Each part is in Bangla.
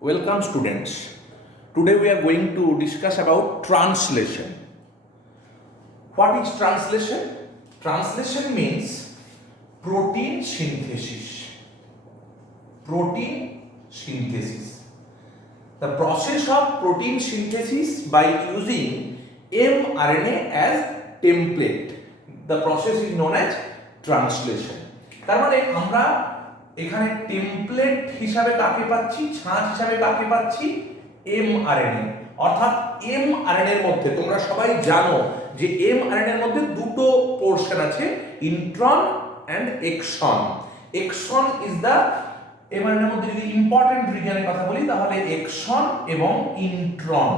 Welcome students. Today we are going to discuss about translation. What is translation? Translation means protein synthesis. Protein synthesis. The process of protein synthesis by using mRNA as template. The process is known as translation. তার মানে আমরা এখানে টেমপ্লেট হিসাবে কাকে পাচ্ছি, ছাঁচ হিসাবে কাকে পাচ্ছি, mRNA। অর্থাৎ mRNA এর মধ্যে তোমরা সবাই জানো যে mRNA এর মধ্যে দুটো পোরশন আছে, intron and exon. Exon is the mRNA এর মধ্যে যদি ইম্পর্টেন্ট রিজিয়নের কথা বলি তাহলে এক্সন এবং ইন্ট্রন।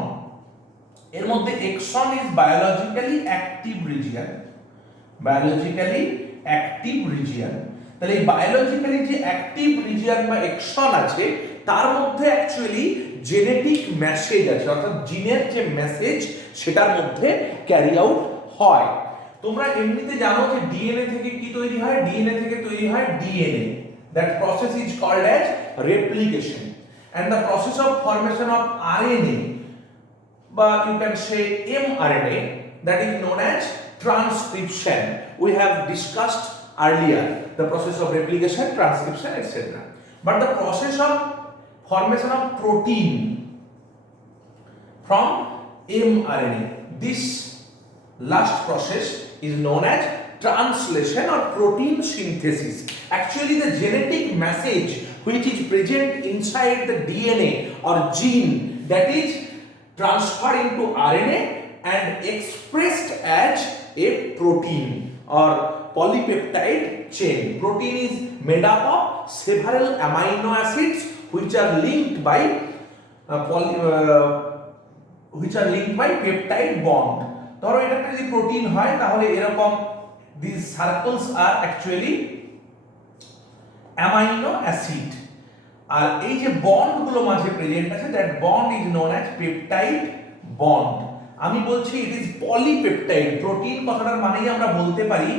এর মধ্যে exon is biologically active region. Biologically active region, তাহলে এই বায়োলজিক্যালি যে অ্যাক্টিভ রিজিয়ন বা এক্সন আছে তার মধ্যে অ্যাকচুয়ালি জেনেটিক মেসেজ আছে, অর্থাৎ জিনের যে মেসেজ সেটার মধ্যে ক্যারি আউট হয়। তোমরা এমনিতে জানো যে ডিএনএ থেকে কি তৈরি হয়, ডিএনএ থেকে তৈরি হয় DNA. That process is called as replication, and the process of formation of RNA বা you can say mRNA, that is known as transcription. We have discussed earlier the process of replication, transcription, etc. But the process of formation of protein from mRNA, this last process is known as translation or protein synthesis. Actually the genetic message which is present inside the DNA or gene, that is transferred into RNA and expressed as a protein or polypeptide chain. Protein is made up of several amino acids which are linked by peptide bond. ধরো এটা যদি প্রোটিন হয় তাহলে এরকম these circles are actually amino acid, আর এই যে বন্ড গুলো মাঝে প্রেজেন্ট আছে that bond is known as peptide bond. আমি বলছি ইট ইজ পলিপেপটাইড। প্রোটিন কথাটার মানেই আমরা বলতে পারি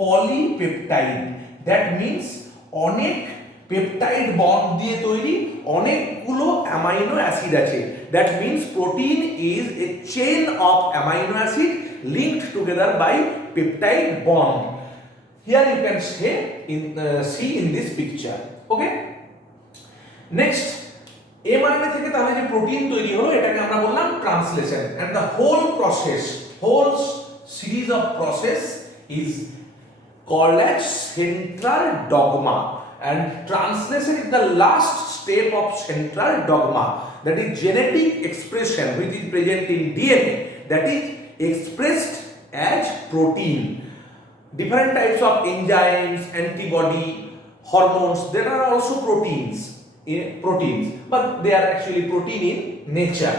পলিপেপটাইড। দ্যাট মিন্স অনেক পেপটাইড বন্ড দিয়ে তৈরি, অনেকগুলো অ্যামাইনো অ্যাসিড আছে। That means protein is a chain of amino acid linked together by peptide bond. Here you can see in this picture. Okay, next mRNA থেকে তাহলে যে প্রোটিন তৈরি হলো এটাকে আমরা বললাম translation, and the whole process, whole series of process is called as central dogma, and translation is the last step of central dogma, that is genetic expression which is present in DNA, that is expressed as protein. Different types of enzymes, antibody, hormones, there are also proteins, but they are actually protein in nature.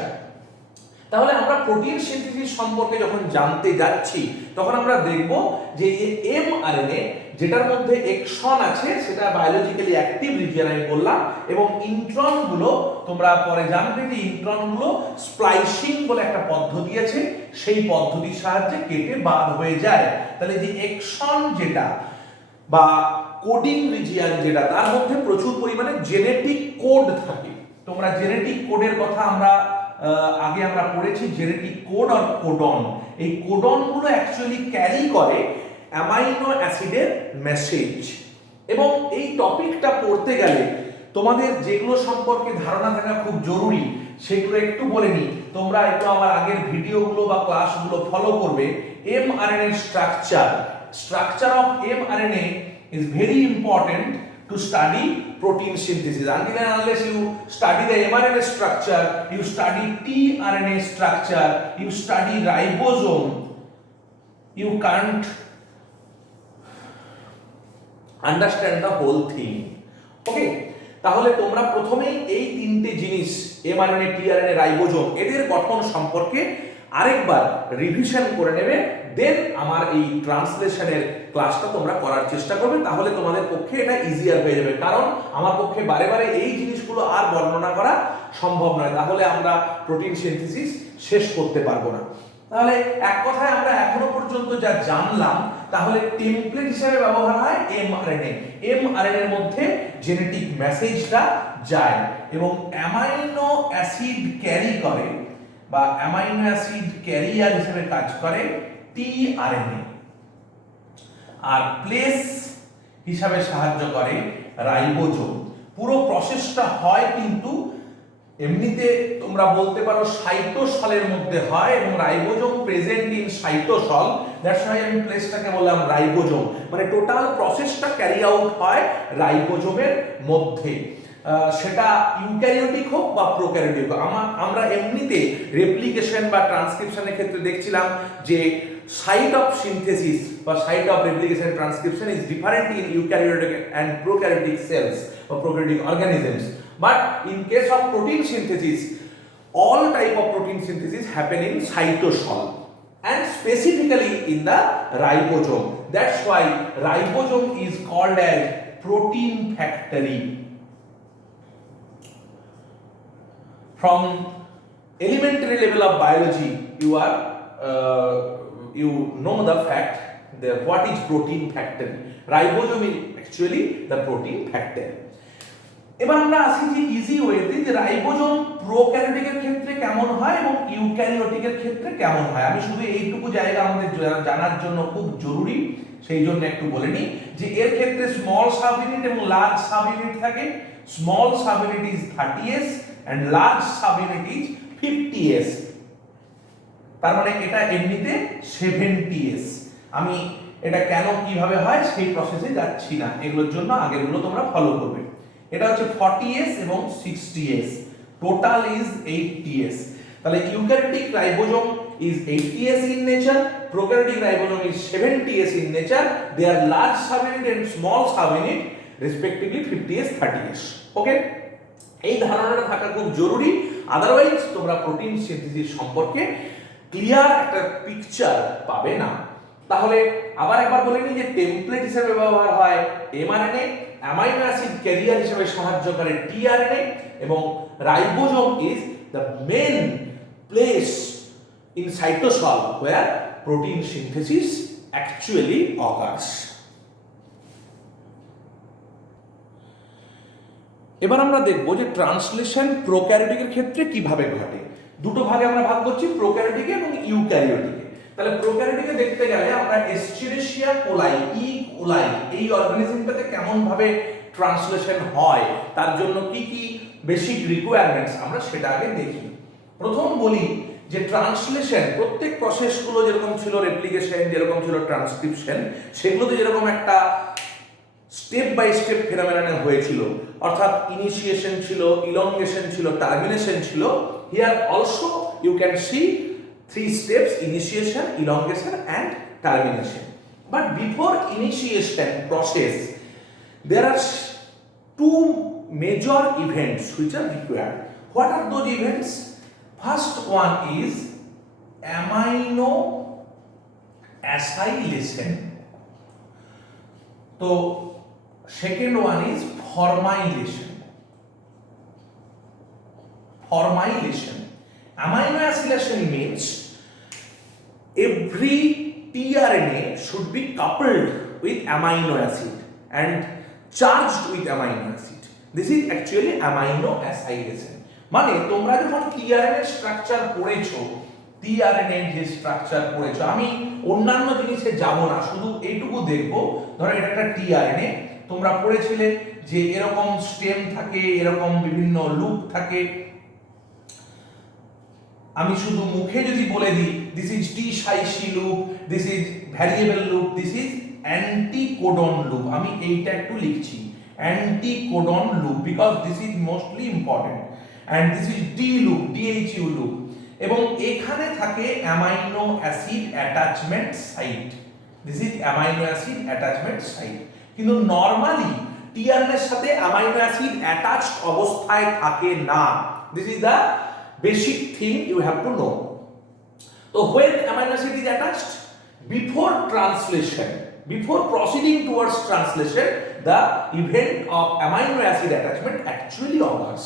তাহলে আমরা প্রোটিন সিনথেসিস সম্পর্কে যখন জানতে যাচ্ছি তখন আমরা দেখব যে এই mRNA যেটার মধ্যে এক্সন আছে সেটা বায়োলজিক্যালি অ্যাক্টিভ রিজিয়ন আমি বললাম, এবং ইন্ট্রন গুলো তোমরা পরে জানবে যে ইন্ট্রন গুলো স্প্লাইসিং বলে একটা পদ্ধতি আছে, সেই পদ্ধতির সাহায্যে কেটে বাদ হয়ে যায়। তাহলে যে এক্সন যেটা বা কোডিং রিজিয়ন যেটা তার মধ্যে প্রচুর পরিমাণে জেনেটিক কোড থাকে। তোমরা জেনেটিক কোডের কথা আগে আমরা পড়েছি, জেনেটিক কোড আর কোডন। এই কোডন গুলো অ্যাকচুয়ালি ক্যারি করে অ্যামাইনো অ্যাসিডের মেসেজ। এবং এই টপিকটা পড়তে গেলে তোমাদের যেগুলো সম্পর্কে ধারণা থাকা খুব জরুরি সেগুলো একটু বলে নিই। তোমরা একটু আমার আগের ভিডিওগুলো বা ক্লাসগুলো ফলো করবে। mRNA structure of mRNA is very important to study protein synthesis. Until and unless you study the mRNA structure, you study tRNA structure, you study ribosome, you can't understand the whole thing. Okay, তাহলে তোমরা প্রথমেই এই তিনটে জিনিস mRNA, tRNA, রাইবোজোম এদের গঠন সম্পর্কে আরেকবার রিভিশন করে নেবে, দেন আমার এই ট্রান্সলেশনের ক্লাসটা তোমরা করার চেষ্টা করবে। তাহলে তোমাদের পক্ষে এটা ইজিয়ার হয়ে যাবে, কারণ আমার পক্ষে বারে বারে এই জিনিসগুলো আর বর্ণনা করা সম্ভব নয়, তাহলে আমরা প্রোটিন সিনথেসিস শেষ করতে পারবো না। তাহলে এক কথায় আমরা এখনো পর্যন্ত যা জানলাম, তাহলে টেমপ্লেট হিসেবে ব্যবহার হয় mRNA। mRNA এর মধ্যে জেনেটিক মেসেজটা যায় এবং অ্যামাইনো অ্যাসিড ক্যারি করে বা অ্যামাইনো অ্যাসিড ক্যারিয়ার হিসেবে কাজ করে টিআরএনএ, আর প্লেস হিসাবে সাহায্য করে রাইবোজোম। পুরো প্রসেসটা হয় কিন্তু এমনিতে তোমরা বলতে পারো সাইটোসলের মধ্যে হয় এবং ribosome present in cytosol, that's why আমি প্লেসটাকে বললাম রাইবোজোম, মানে টোটাল প্রসেসটা ক্যারি আউট হয় রাইবোজোমের মধ্যে। সেটা ইউক্যারিওটিক হোক বা প্রোক্যারিওটিক হোক। আমরা এমনিতে রেপ্লিকেশন বা ট্রান্সক্রিপশনের ক্ষেত্রে দেখছিলাম যে site of synthesis বা site of replication and transcription is different in eukaryotic and prokaryotic cells or prokaryotic organisms, but in case of protein synthesis all type of protein synthesis happen in cytosol and specifically in the ribosome. That's why ribosome is called as protein factory. From elementary level of biology you know the fact that what is protein factory. Ribosome is actually the protein factory. এবার আমরা আসি যে ইজি ওয়েতে যে রাইবোজোম প্রোক্যারিওটিকের ক্ষেত্রে কেমন হয় এবং ইউক্যারিওটিকের ক্ষেত্রে কেমন হয়। আমি শুধু এইটুকু জায়গা আমাদের জানার জন্য খুব জরুরি, সেই জন্য একটু বলে নিই যে এর ক্ষেত্রে স্মল সাব ইউনিট এবং লার্জ সাব ইউনিট থাকে। Small sub unit is 30s and large sub unit is 50s। তার মানে এটা এমনিতে 70s। আমি এটা কেন কিভাবে হয় সেই প্রসেসে যাচ্ছি না, এগুলোর জন্য আগেরগুলো তোমরা ফলো করবে। এটা হচ্ছে 40s এবং 60s, টোটাল ইজ 80s। তাহলে eukaryotic ribosome is 80s in nature, prokaryotic ribosome is 70s in nature. They are large subunit and small subunit respectively 50s 30s. ওকে, এই ধারণাটা থাকা খুব জরুরি, আদারওয়াইজ তোমরা প্রোটিন সিনথেসিস সম্পর্কে ক্লিয়ার একটা পিকচার পাবে না। তাহলে আবার একবার বলে নিই যে টেমপ্লেট হিসেবে ব্যবহার হয় এমআরএনএ, অ্যামাইনো অ্যাসিড ক্যারিয়ার হিসেবে সাহায্য করে টিআরএনএ এবং ribosome is the main place in cytosol where protein synthesis actually occurs. এবার আমরা দেখব যে ট্রান্সলেশন প্রোক্যারিওটিকের ক্ষেত্রে কিভাবে ঘটে। দুটো ভাগে আমরা ভাগ করছি, প্রোক্যারিওটিকে এবং ইউক্যারিওটিকে। তাহলে প্রোক্যারিওটিকে দেখতে গেলে আমরা এস্চেরিশিয়া কোলাই, ই কোলাই এই অর্গানিজমটাতে কেমন ভাবে ট্রান্সলেশন হয়, তার জন্য কি কি বেসিক রিকোয়ারমেন্টস আমরা সেটা আগে দেখি। প্রথম বলি যে ট্রান্সলেশন প্রত্যেক প্রসেসগুলো যেরকম ছিল রেপ্লিকেশন, যেরকম ছিল ট্রান্সক্রিপশন, সেগুলোতে যেরকম একটা স্টেপ বাই স্টেপ ফেনোমেনন হয়েছিল, অর্থাৎ ইনিশিয়েশন ছিল, ইলংগেশন ছিল, টার্মিনেশন ছিল। Here also you can see 3 steps: initiation, elongation and termination. But before initiation process there are 2 major events which are required. What are those events? First one is amino acylation. So second one is formylation. Amino acylation means every tRNA should be coupled with amino acid and charged with amino acid. This is actually amino acylation. মানে তোমরা যখন tRNA স্ট্রাকচার পড়েছো, tRNA যে স্ট্রাকচার পড়েছো, আমি অন্যান্য জিনিসে যাব না, শুধু এইটুকু দেখব। ধরো এটা একটা tRNA, তোমরা পড়েছিলে যে এরকম স্টেম থাকে, এরকম বিভিন্ন লুপ থাকে। আমি শুধু মুখে যদি বলে দিই this is T psi C loop, this is variable loop, this is anticodon loop, আমি এইটা একটু লিখছি anticodon loop because this is mostly important, and this is D loop, DHU loop, এবং এখানে থাকে amino acid attachment site. This is amino acid attachment site. কিন্তু নরমালি টিআরএনএ এর সাথে অ্যামাইনো অ্যাসিড অ্যাটাচড অবস্থায় থাকে না। This is the basic thing you have to know. So when amino acid is attached, before translation, before proceeding towards translation, the event of amino acid attachment actually occurs.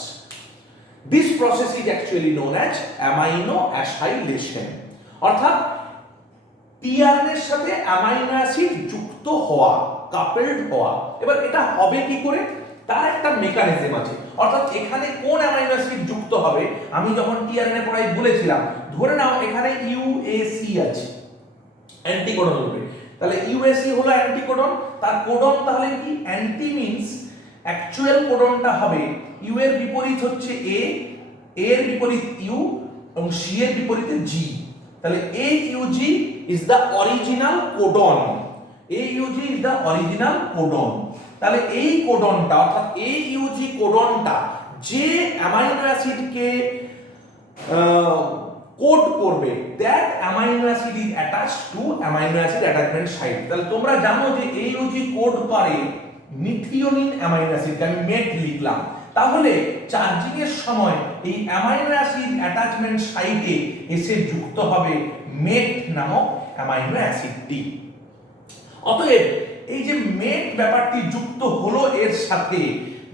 This process is actually known as amino acylation. অর্থাৎ টিআরএনএ এর সাথে অ্যামাইনো অ্যাসিড যুক্ত হওয়া, কাপেলড হওয়া। এবার এটা হবে কি করে, তার একটা মেকানিজম আছে। অর্থাৎ এখানে কোন অ্যামাইনো অ্যাসিড যুক্ত হবে আমি যখন টিআরএনএ পড়াই বলেছিলাম, ধরে নাও এখানে ইউএসি আছে অ্যান্টিকোডন রূপে, তাহলে ইউএসি হলো অ্যান্টিকোডন, তার কোডন তাহলে কি অ্যান্টি মিন্স অ্যাকচুয়াল কোডনটা হবে ইউ এর বিপরীত হচ্ছে এ, এর বিপরীত ইউ এবং সি এর বিপরীতে জি, তাহলে AUG is the original codon, AUG is the original codon, তাহলে এই কোডনটা অর্থাৎ AUG কোডনটা যে অ্যামাইনো অ্যাসিডকে কোড করবে that amino acid is attached to amino acid attachment site. তাহলে তোমরা জানো যে AUG কোড করে মিথিওনিন অ্যামাইনো অ্যাসিড, আমি মেট লিখলাম, তাহলে চার্জিং এর সময় এই অ্যামাইনো অ্যাসিড অ্যাটাচমেন্ট সাইটে এসে যুক্ত হবে মেট নামক অ্যামাইনো অ্যাসিডটি। অতএব এই যে মেট ব্যাপারটি যুক্ত হলো এর সাথে,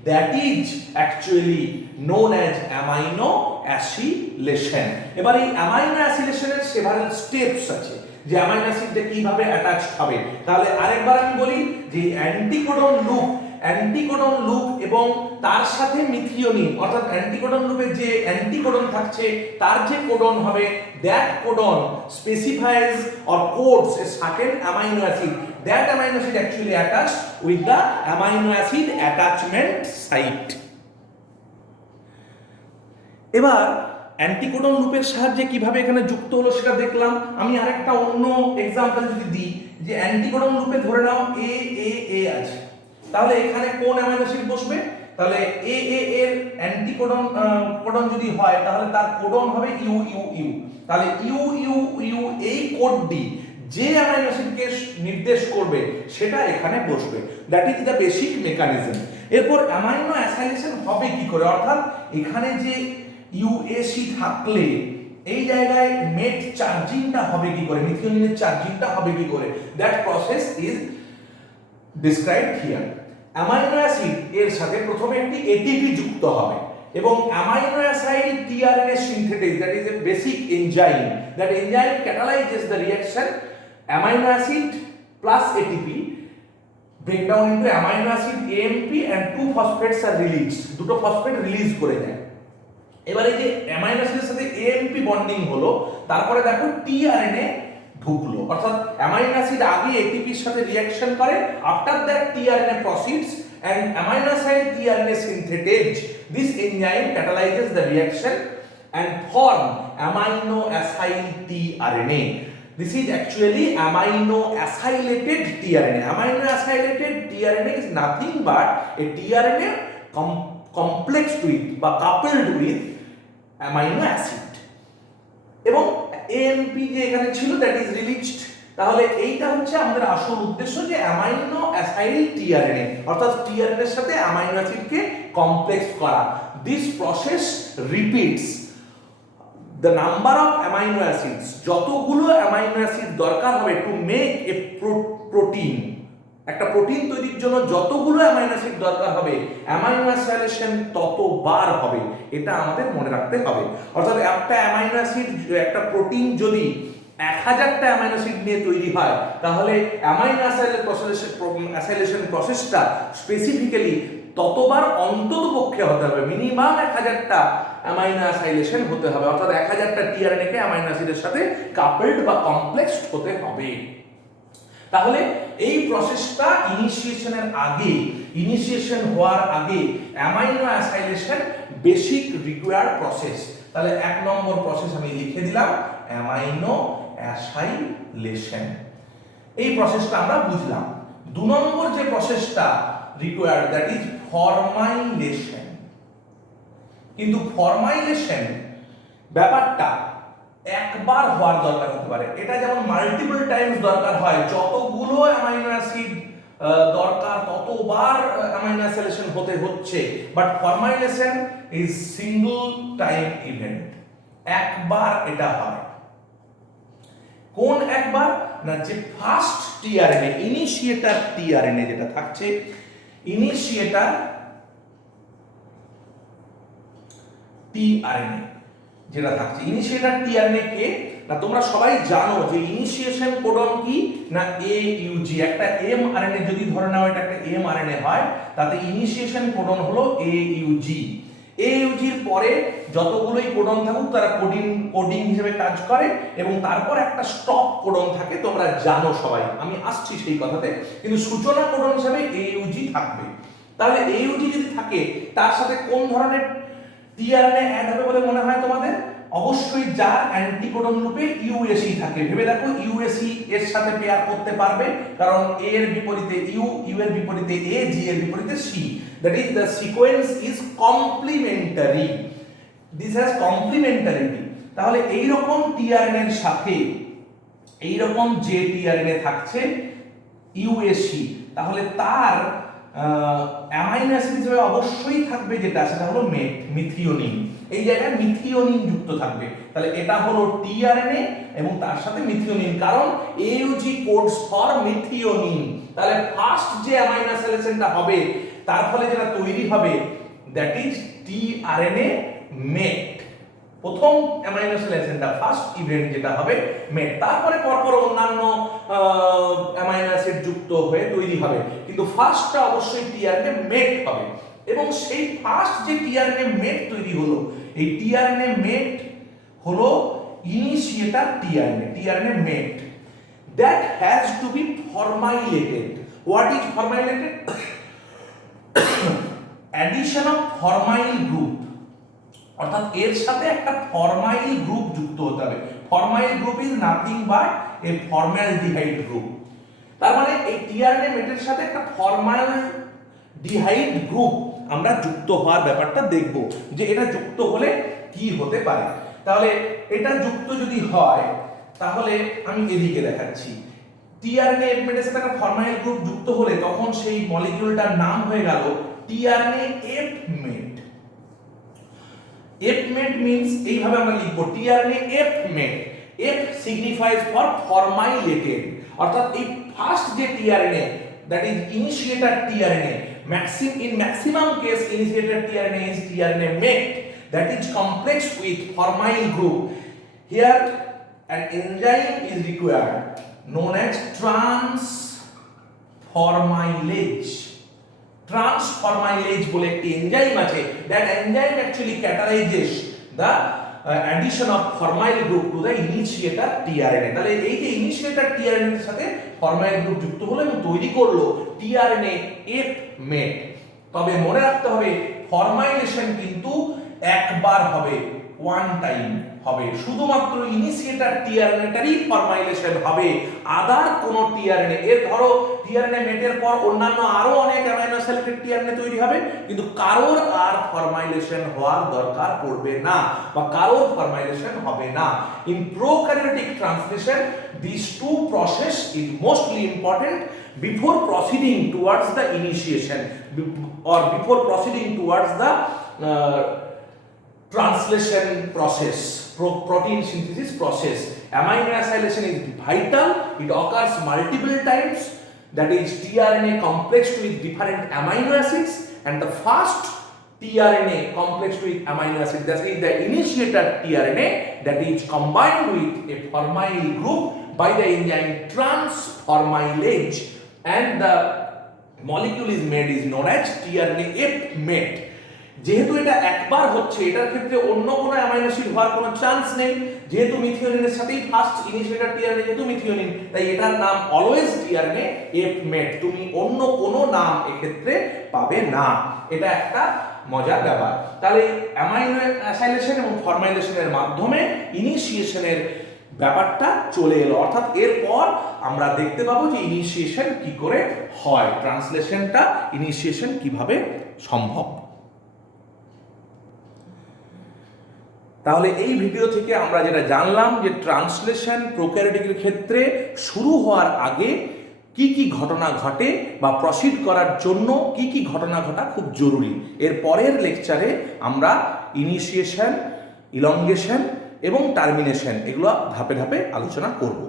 that is actually known as amino acceleration. এবার এই অ্যামাইনো অ্যাসিলেশনের সেভারাল স্টেপস আছে যে অ্যামাইনো অ্যাসিডটা কিভাবে অ্যাটাচ হবে। তাহলে আরেকবার আমি বলি যে অ্যান্টিকোডন লুপ এবং তার সাথে মিথিওনিন অর্থাৎ অ্যান্টিকোডন লুপে যে অ্যান্টিকোডন থাকছে তার যে কোডন হবে, that codon specifies or codes a certain amino acid, that amino acid actually attached with the amino acid attachment site. এবার অ্যান্টিকোডন লুপের সাহায্যে কিভাবে এখানে যুক্ত হলো সেটা দেখলাম। আমি আরেকটা অন্য এক্সাম্পল যদি দিই, যে অ্যান্টিকোডন লুপে ধরে নাও এ আছে, তাহলে এখানে কোন অ্যামাইনো অ্যাসিড বসবে, তাহলে এ এর অ্যান্টিকোডন কোডন যদি হয় তাহলে তার কোডন হবে ইউ, তাহলে ইউ এই কোডটি যে অ্যামাইনো অ্যাসিডকে নির্দেশ করবে সেটা এখানে বসবে, that is the basic mechanism. এরপর অ্যামাইনো অ্যাসাইলেশন হবে কি করে, অর্থাৎ এখানে যে ইউএসি থাকলে এই জায়গায় মেট চার্জিংটা হবে কি করে, মিথিওনিনের চার্জিংটা হবে কি করে, that process is described here. Amino acid এর সাথে প্রথমে একটি এটিপি যুক্ত হবে এবং amino aside tRNA synthetic, that is a basic enzyme, that enzyme catalyzes the reaction amino acid plus ATP break down into amino acid AMP and two phosphates are released, দুটো ফসফেট রিলিজ করে দেয়। এবার এই যে অ্যামাইনো অ্যাসিডের সাথে AMP বন্ডিং হলো, তারপরে দেখো টিআরএনএ ঢুকলো, অর্থাৎ অ্যামাইনো অ্যাসিড আগে এটিপির সাথে রিঅ্যাকশন করে, after that tRNA proceeds and amino acid tRNA synthetase. This enzyme catalyzes the reaction and form amino acyl tRNA. This is actually amino acylated tRNA. Amino acylated tRNA is nothing but a tRNA complexed with বা coupled with amino acid. এবং AMP যে এখানে ছিল that is released. তাহলে এইটা হচ্ছে আমাদের আসল উদ্দেশ্য, যে অ্যামাইনো অ্যাসাইল টিআরএনএ অর্থাৎ টিআরএনএ এর সাথে অ্যামাইনো অ্যাসিডকে কমপ্লেক্স করা। This process repeats the number of amino acids, যতগুলো অ্যামাইনো অ্যাসিড দরকার হবে টু মেক এ প্রোটিন, একটা প্রোটিন তৈরির জন্য যতগুলো অ্যামাইনো অ্যাসিড দরকার হবে অ্যামাইনো অ্যাসাইলেশন ততবার হবে, এটা আমাদের মনে রাখতে হবে। অর্থাৎ একটা অ্যামাইনো অ্যাসিড, একটা প্রোটিন যদি 1000টা অ্যামাইনো অ্যাসিড নিয়ে তৈরি হয়, তাহলে অ্যামাইনো অ্যাসাইলেশন প্রসেসটা স্পেসিফিক্যালি ততবার অন্তত পক্ষে হতে হবে, মিনিমাম 1000টা অ্যামাইনো অ্যাসাইলেশন হতে হবে, অর্থাৎ 1000টা টিআরএনএ কে অ্যামাইনো অ্যাসিডের সাথে কাপলড বা কমপ্লেক্সড হতে হবে। তাহলে এই প্রসেসটা ইনিশিয়েশন হওয়ার আগে amino acylation basic required process. তাহলে 1 নম্বর প্রসেস আমি লিখে দিলাম অ্যামাইনো অ্যাসাইলেশন, এই প্রসেসটা আমরা বুঝলাম। 2 নম্বর যে প্রসেসটা রিকোয়ার্ড, দ্যাট ইজ ফরমাইলেশন। কিন্তু ফরমাইলেশন ব্যাপারটা একবার হওয়ার দরকার হতে পারে, এটা যেমন মাল্টিপল টাইমস দরকার হয়, যতগুলো অ্যামাইনো অ্যাসিড দরকার ততবার অ্যামাইনো অ্যাসাইলেশন হতে হচ্ছে, but formylation is single time event, একবার এটা হয়। কোন একবার না, যে ফার্স্ট টিআরএনএ ইনিশিয়েটর টিআরএনএ যেটা থাকছে, ইনিশিয়েটর টিআরএনএ যেটা থাকছে, ইনিশিয়েটর টিআরএনএ কে না তোমরা সবাই জানো যে ইনিশিয়েশন কোডন কি না AUG, একটা mRNA যদি ধরে নাও এটা একটা mRNA হয় তাতে ইনিশিয়েশন কোডন হলো AUG। AUG এর পরে যতগুলোই কোডন থাকুক তারা কোডিং হিসেবে কাজ করে এবং তারপর একটা স্টপ কোডন থাকে, তোমরা জানো সবাই, আমি আসছি সেই কথাতে। কিন্তু সূচনা কোডন হিসেবে AUG থাকবে। তাহলে AUG যদি থাকে তার সাথে কোন ধরনের টিআরএনএ অ্যাড হবে বলে মনে হয় তোমাদের? অবশ্যই যার অ্যান্টিকোডন রূপে UAC থাকে। ভেবে দেখো UAC এর সাথে পেয়ার করতে পারবে, কারণ A এর বিপরীতে U, U এর বিপরীতে A, G এর বিপরীতে C, that is the sequence is complementary, this has complementarity। তাহলে এই রকম টিআরএনএ এর সাথে এই রকম যে টিআরএনএ থাকছে UAC, তাহলে তার অ্যামাইনো অ্যাসিড হিসেবে অবশ্যই থাকবে যেটা সেটা হলো মিথিওনিন। এই জায়গায় মিথিওনিন যুক্ত থাকবে। তাহলে এটা হলো টিআরএনএ এবং তার সাথে মিথিওনিন, কারণ AUG কোডস ফর মিথিওনিন। তাহলে ফার্স্ট যে অ্যামাইনো অ্যাসিডটা হবে তার ফলে যেটা তৈরি হবে দ্যাট ইজ টিআরএনএ মেট। প্রথম অ্যামাইনো অ্যাসিডটা ফার্স্ট ইভেন্ট যেটা হবে মেট, তারপরে পরপর অন্যান্য অ্যামাইনো অ্যাসিড যুক্ত হয়ে তৈরি হবে, কিন্তু ফার্স্টটা অবশ্যই টিআরএনএ মেট হবে। এবং সেই ফার্স্ট যে টিআরএনএ মেট তৈরি হলো, এই টিআরএনএ মেট হলো initiator tRNA met that has to be formilated. What is formilated? Addition of formyl group, অর্থাৎ এর সাথে একটা ফরমাইল গ্রুপ যুক্ত হতে হবে। Formyl group is nothing but a formaldehyde group. তার মানে এই টিআরএনএ মেটের সাথে একটা ফর্মালডিহাইড গ্রুপ আমরা যুক্ত হওয়ার ব্যাপারটা দেখব যে এটা যুক্ত হলে কি হতে পারে। তাহলে এটা যুক্ত যদি হয় তাহলে আমি এদিকে দেখাচ্ছি, টিআরএনএ মেটের সাথে একটা ফর্মাইল গ্রুপ যুক্ত হলে তখন সেই মলিকিউলটার নাম হয়ে গেল টিআরএনএ এফ মেট। F mate means এইভাবে আমরা লিখব tRNA F mate। F signifies for formilated, অর্থাৎ এই ফার্স্ট যে tRNA that is initiator tRNA, in maximum case initiator tRNA is tRNA mate that is complex with formyl group. Here an enzyme is required known as transformylase বলে একটি এনজাইম আছে, that enzyme actually catalyzes the addition of formyl group to the initiator tRNA। তাহলে এই যে ইনিশিয়েটর tRNA এর সাথে ফরমাইল গ্রুপ যুক্ত হলো এবং তৈরি করলো tRNA F mate। তবে মনে রাখতে হবে ফরমাইলেশন কিন্তু একবার হবে, ওয়ান টাইম হবে, শুধুমাত্র ইনিশিয়েটর টিআরএনএটারই ফরমাইলেশন হবে, আদার কোন টিআরএনএ এর ধরো টিআরএনএ মেটের পর অন্যান্য আরো অনেক অ্যামাইনো অ্যাসিডের টিআরএনএ তৈরি হবে, কিন্তু কারোর আর ফরমাইলেশন হওয়ার দরকার পড়বে না বা কারোর ফরমাইলেশন হবে না। In prokaryotic translation these two process is mostly important before proceeding towards the initiation or before proceeding towards the translation process, protein synthesis process. Amino acylation is vital, it occurs multiple times, that is tRNA complexed with different amino acids, and the first tRNA complexed with amino acid, that is the initiator tRNA, that is combined with a formyl group by the enzyme transformylase, and the molecule is made is known as tRNA F mate। যেহেতু এটা একবার হচ্ছে, এটার ক্ষেত্রে অন্য কোনো অ্যামাইনো অ্যাসিড হওয়ার কোনো চান্স নেই, যেহেতু মিথিওনিনের সাথেই ফার্স্ট ইনিশিয়েটর টিআরএনএ যেহেতু মিথিওনিন, তাই এটার নাম অলওয়েজ টিআরএনএ এফ মেট, তুমি অন্য কোনো নাম এক্ষেত্রে পাবে না। এটা একটা মজার ব্যাপার। তাহলে অ্যামাইনো অ্যাসাইলেশন এবং ফরমাইলেশনের মাধ্যমে ইনিশিয়েশনের ব্যাপারটা চলে এলো, অর্থাৎ এরপর আমরা দেখতে পাবো যে ইনিশিয়েশন কি করে হয়, ট্রান্সলেশনটা ইনিশিয়েশন কিভাবে সম্ভব। তাহলে এই ভিডিও থেকে আমরা যেটা জানলাম যে ট্রান্সলেশন প্রোক্যারিওটিকের ক্ষেত্রে শুরু হওয়ার আগে কি কি ঘটনা ঘটে বা প্রসিড করার জন্য কি কি ঘটনা ঘটা খুব জরুরি। এর পরের লেকচারে আমরা ইনিশিয়েশন, ইলংগেশন এবং টার্মিনেশন এগুলো ধাপে ধাপে আলোচনা করব।